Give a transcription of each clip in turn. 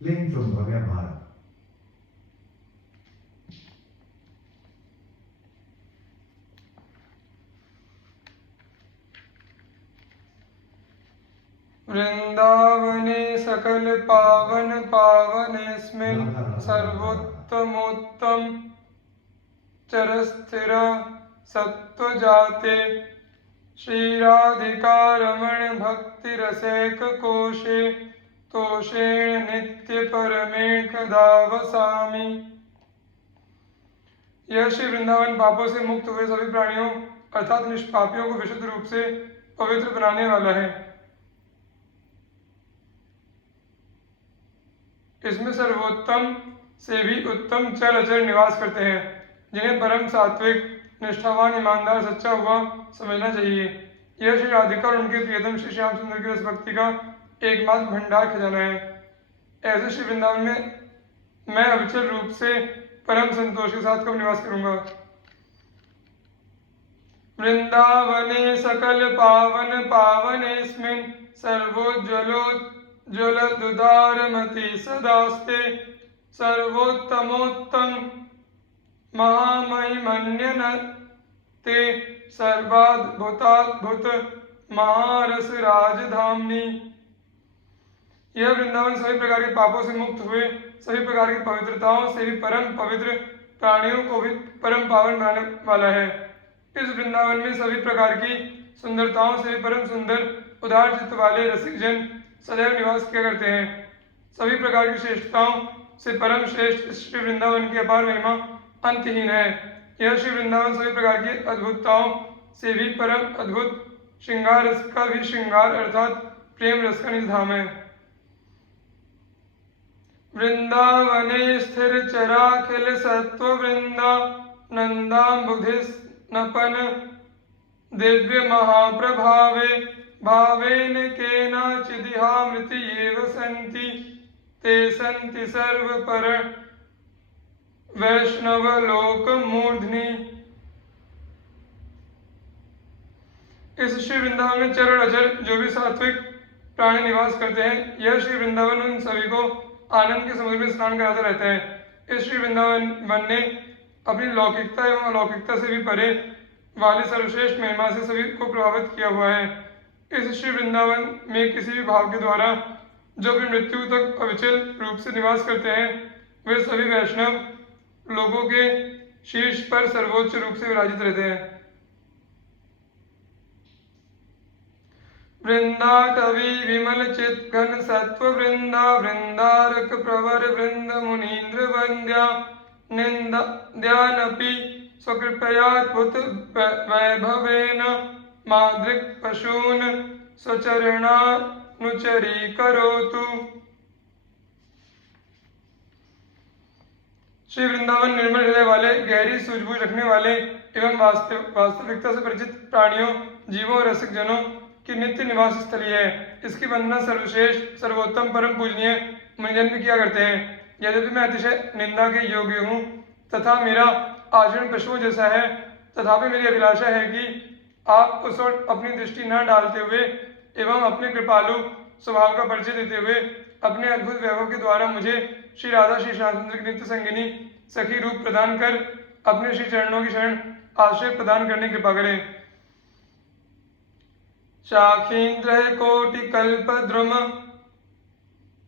Link from Bhavya Bharat. वृंदावने सकल पावन पावनेस्मिन् सर्वोत्तमोत्तम चरस्थिर सत्वजाते श्रीराधिकारमण भक्तिरसैक कोशे तोषेण नित्य परमेण कदा वसामि। यह श्री वृंदावन पापों से मुक्त हुए सभी प्राणियों अर्थात निष्पापियों को विशुद्ध रूप से पवित्र बनाने वाला है। इसमें सर्वोत्तम से भी उत्तम चर अचर निवास करते हैं, जिन्हें परम सात्विक निष्ठावान ईमानदार सच्चा हुआ समझना चाहिए। यह श्री राधिका और उनके प्रियतम श्री श्याम सुंदर की रस भक्ति का एकमात्र भंडार खजाना है। ऐसे श्री वृंदावन में मैं अविचल रूप से परम संतोष के साथ कब निवास करूंगा। वृंदावने सकल पावन पावनेस्मिन् सर्वोज्ज्वलोज्ज्वलदुदारमति सदास्ते सर्वोत्तमोत्तम महामहिमन्यन ते सर्वाद्भुताद्भुत महारस राजधामनी। यह वृंदावन सभी प्रकार के पापों से मुक्त हुए सभी प्रकार की पवित्रताओं से भी परम पवित्र प्राणियों को भी परम पावन बनाने वाला है। इस वृंदावन में सभी प्रकार की सुंदरताओं से भी परम सुंदर उदार चित्त वाले रसिक जन सदैव निवास किया करते हैं। सभी प्रकार की श्रेष्ठताओं से परम श्रेष्ठ श्री वृंदावन की अपार महिमा अंतहीन है। यह श्री वृंदावन सभी प्रकार की अद्भुतताओं से भी परम अद्भुत श्रृंगार रस का भी श्रृंगार अर्थात प्रेम रस का निज धाम है। वृंदावने स्थिर चराखिल सत्व वृंदा नंदाबुधिस्नपन दिव्य महाप्रभावे भावेन केनचिदिहामृति एव सन्ति ते सन्ति सर्वपर वैष्णव लोक मूर्धनि। इस श्री वृंदावन में चर और अचर जो भी सात्विक प्राणी निवास करते हैं, यह श्री वृंदावन उन सभी को आनंद के समुद्र में स्नान कराता रहता है। इस श्री वृंदावन वन ने अपनी लौकिकता एवं अलौकिकता से भी परे वाली सर्वश्रेष्ठ महिमा से सभी को प्रभावित किया हुआ है। इस श्री वृंदावन में किसी भी भाव के द्वारा जो भी मृत्यु तक अविचल रूप से निवास करते हैं, वे सभी वैष्णव लोगों के शीर्ष पर सर्वोच्च रूप से विराजित रहते हैं। वृंदाटवी विमल चित घन सत्व वृंदा वृंदारक प्रवर वृंद मुनीन्द्र वंद्या निंद्यानपि स्वकृपयाद्भुत वैभवेन मादृक् पशून् स्वचरणानुचरी करोतु। श्री वृंदावन निर्मल हृदय वाले, गहरी सूझबूझ रखने वाले एवं वास्तविकता से परिचित प्राणियों, जीवों और रसिक जनों की नित्य निवास स्थली है। इसकी वंदना सर्वश्रेष्ठ सर्वोत्तम परम पूजनीय मुनिजन भी किया करते हैं। यद्यपि मैं अतिशय निंदा के योग्य हूँ तथा मेरा आचरण पशुओं जैसा है, तथापि मेरी अभिलाषा है कि आप उस ओर अपनी दृष्टि न डालते हुए एवं अपने कृपालु स्वभाव का परिचय देते हुए अपने अद्भुत वैभव के द्वारा मुझे श्री राधा श्री श्यामचंद्र की नित्य संगिनी सखी रूप प्रदान कर अपने श्री चरणों की शरण आश्रय प्रदान करने की कृपा करें। शाखीन्द्र कोटि कल्प द्रुम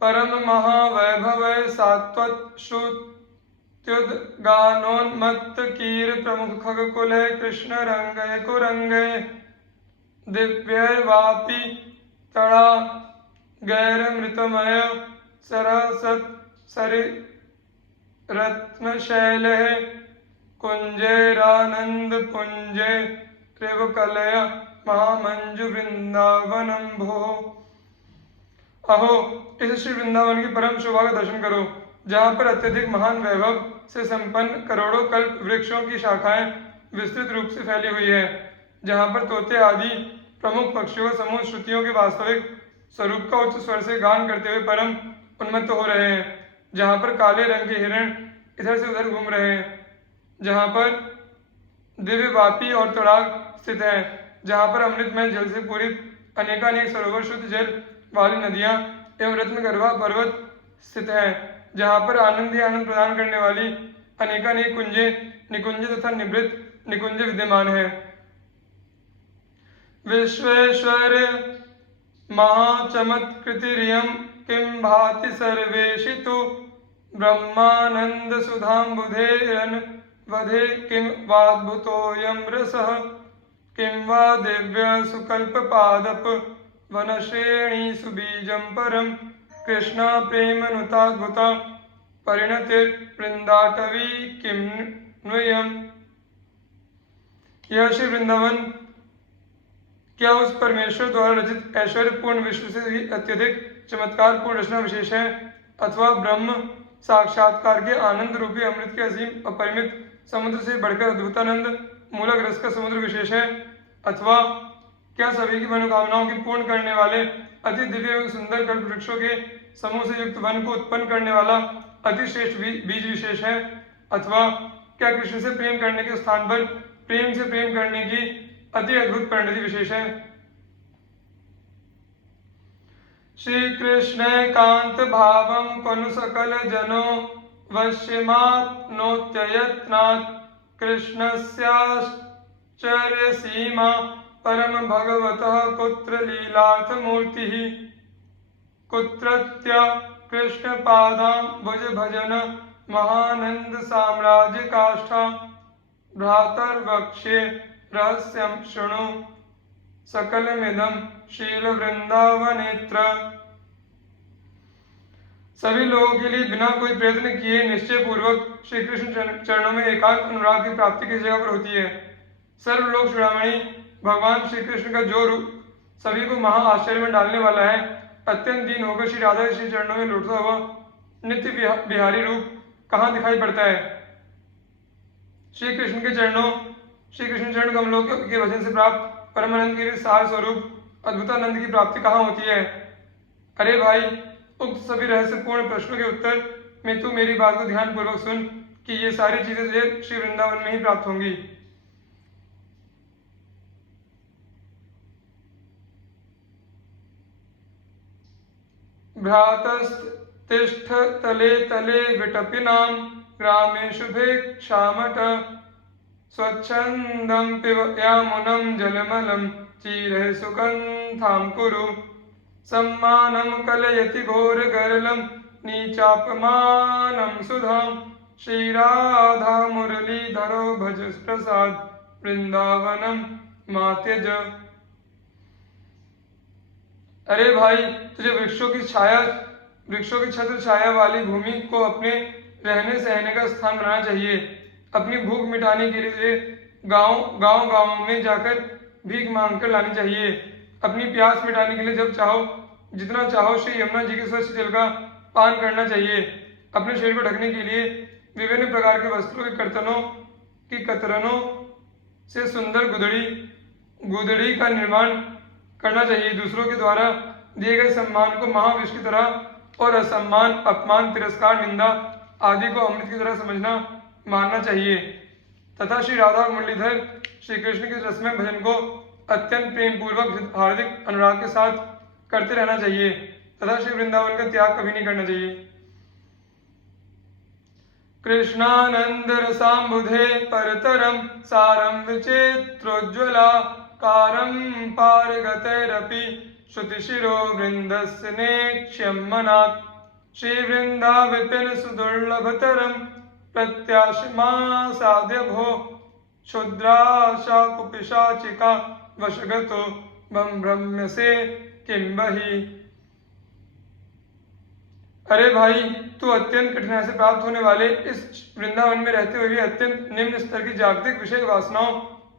परम महावैभव सात्वत श्रुत्युद्गानोन्मत्त कीर प्रमुख खगकुल कृष्ण रंगय कुरंगय दिव्यैर्वापि तड़ा गैरमृतमय सरसत् सरि रत्नशैल कुंजैरानंद पुंजै त्रिवकलय महामंजु वृंदावनम भो। अहो, इस श्री वृंदावन की परम शोभा का दर्शन करो, जहाँ पर अत्यधिक महान वैभव से संपन्न करोड़ों कल्प वृक्षों की शाखाएं विस्तृत रूप से फैली हुई है, जहाँ पर तोते आदि प्रमुख पक्षियों का समूह श्रुतियों के वास्तविक स्वरूप का उच्च स्वर से गान करते हुए परम उन्मत्त हो रहे हैं, जहाँ पर काले रंग के हिरण इधर से उधर घूम रहे हैं, जहाँ पर दिव्य वापी और तड़ाग स्थित है, जहाँ पर अमृतमय जल से पूरित अनेकानेक सरोवर शुद्ध जल वाली नदियाँ एवं रत्नगर्भा पर्वत स्थित है, जहाँ पर आनंद ही आनंद प्रदान करने वाली अनेकानेक कुंजे, निकुंज तथा निवृत्त निकुंज विद्यमान है। विश्वेश्वर महाचमत्कृतिरियं किं भाति सर्वेशितु ब्रह्मानंद सुधाम्बुधेरनवधे किं वाद्भुतोऽयं रसः किं वा दिव्य सुकल्पपादप वनश्रेणी सुबीजं परम कृष्ण प्रेमनुताद्भुता परिणतिर्वृंदाटवी किं न्वयम्। यह श्री वृंदावन क्या उस परमेश्वर द्वारा रचित ऐश्वर्यपूर्ण विश्व से भी अत्यधिक चमत्कारपूर्ण रचना विशेष है, अथवा ब्रह्म साक्षात्कार के आनंद रूपी अमृत के असीम अपरिमित समुद्र से बढ़कर अद्भुतानंद मूलक रस का समुद्र विशेष है, अथवा क्या सभी की मनोकामनाओं की पूर्ण करने वाले अति दिव्य एवं सुंदर कल्प वृक्षों के समूह से युक्त वन को उत्पन्न करने वाला अति श्रेष्ठ बीज विशेष है, अथवा क्या कृष्ण से प्रेम करने के स्थान पर प्रेम से प्रेम करने की अति अद्भुत परिणति विशेष है। श्री कृष्ण कांत भावम कनु सकल जनो वश्यमाप्नोत्ययत्नात् कृष्णस्याश्चर्य सीमा परम भगवतः कुत्र लीलाथ मूर्तिः कुत्रत्य कृष्ण पादां भुज भजन महानंद साम्राज्य काष्ठा भ्रातर्वक्ष्ये रहस्यं शृणु सकलमिदं शील वृंदावनेत्र। सभी लोगों के लिए बिना कोई प्रयत्न किए निश्चय पूर्वक श्री कृष्ण चरणों में एकांत अनुराग की प्राप्ति किस जगह पर होती है। सर्वलोक चूड़ामणि भगवान श्री कृष्ण का जो रूप सभी को महा आश्चर्य में डालने वाला है, अत्यंत दीन होकर श्री राधा श्री चरणों में लौटता हुआ नित्य बिहारी रूप कहाँ दिखाई पड़ता है। श्री कृष्ण चरण कमलों के वचन से प्राप्त परमानंद के सार स्वरूप अद्भुतानंद की प्राप्ति कहाँ होती है। अरे भाई, उक्त सभी रहस्यपूर्ण प्रश्नों के उत्तर में तू मेरी बात को ध्यान पूर्वक सुन कि ये सारी चीजें तुझे श्री वृंदावन में ही प्राप्त होंगी। भ्रातस्तिष्ठ तले तले विटपिनां ग्रामेषु भिक्षामट स्वच्छंदं पिब यामुनं जलमलं चीरः सुकंथां कुरु सम्मानं कलयति घोरगरलं नीचापमानं सुधां श्रीराधा मुरलीधरो भज प्रसाद वृंदावनम मात्यज। अरे भाई, तुझे वृक्षों की छत्र छाया वाली भूमि को अपने रहने सहने का स्थान बनाना चाहिए। अपनी भूख मिटाने के लिए तुझे गांव में जाकर भीख मांग कर लानी चाहिए। अपनी प्यास मिटाने के लिए जब चाहो जितना चाहो श्री यमुना जी के स्वच्छ जल का पान करना चाहिए। अपने शरीर को ढकने के लिए विभिन्न प्रकार के वस्त्रों के कतरनों से सुंदर गुदड़ी का निर्माण करना चाहिए। दूसरों के द्वारा दिए गए सम्मान को महाविष की तरह और असम्मान, अपमान, तिरस्कार, निंदा आदि को अमृत की तरह समझना मानना चाहिए तथा श्री राधा मुरलीधर श्री कृष्ण के रसमय भजन को अत्यंत प्रेम पूर्वक हार्दिक अनुराग के साथ करते रहना चाहिए तथा श्री वृंदावन का त्याग कभी नहीं करना चाहिए। कृष्णानंद रसाम्बुधे परतरम सारम विचित्रोज्ज्वला कारं पारगतैरपि श्रुतिशिरो वृन्दस्य नेक्ष्यं मनात् श्रीवृन्दा विपिन सुदुर्लभतरं प्रत्याशमासाद्य भो क्षुद्राशा कुपिशाचिका वशगतो बम ब्रह्मसे किं बहि। अरे भाई, तू अत्यंत कठिनाई से प्राप्त होने वाले इस वृंदावन में रहते हुए भी अत्यंत निम्न स्तर की जागतिक विषय वासनाओं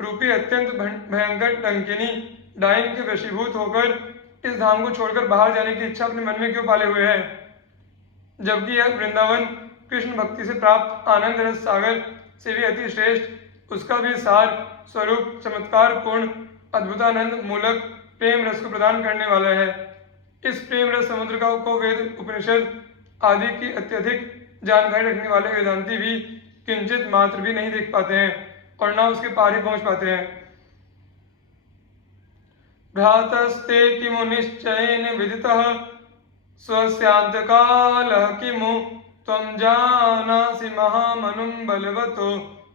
रूपी अत्यंत भयंकर डंकिनी डाइन के वशीभूत होकर इस धाम को छोड़कर बाहर जाने की इच्छा अपने मन में क्यों पाले हुए है, जबकि यह वृंदावन कृष्ण भक्ति से प्राप्त आनंद रस सागर से भी अति श्रेष्ठ, उसका भी सार स्वरूप चमत्कार पूर्ण अद्भुतानंद मूलक प्रेम रस को प्रदान करने वाला है। इस प्रेम रस समुद्र को वेद उपनिषद आदि की अत्यधिक जानकारी रखने वाले वेदांती भी किंचित मात्र भी नहीं देख पाते हैं और ना उसके पार ही पहुंच पाते हैं। भ्रातस्ते किमु निश्चयेन विदितः स्वस्यान्तकालः किमु त्वं जानासि महामनुं बलवतो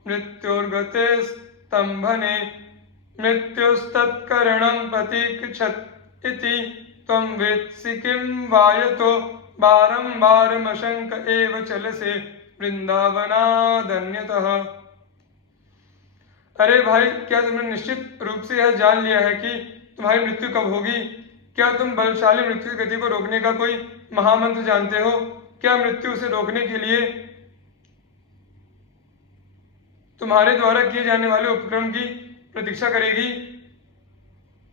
मृत्योर्गतेस्तम्भने मृत्युस्तत्करणं प्रतीक्षत इति त्वं वेत्सि किं वायतो बारंबारमशंक एव चलसे वृंदावनादन्यतः। अरे भाई, क्या तुमने निश्चित रूप से यह जान लिया है कि तुम्हारी मृत्यु कब होगी? क्या तुम बलशाली मृत्यु की गति को रोकने का कोई महामंत्र जानते हो? क्या मृत्यु उसे रोकने के लिए तुम्हारे द्वारा किए जाने वाले उपक्रम की प्रतीक्षा करेगी?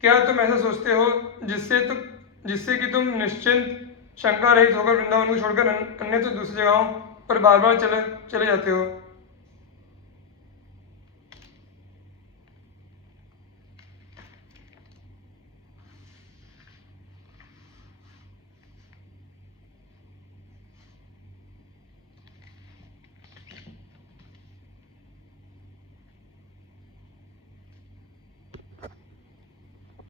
क्या तुम ऐसा सोचते हो जिससे कि तुम निश्चिंत शंका रहित होकर वृंदावन को छोड़कर अन्य तो दूसरी जगहों पर बार बार चले जाते हो?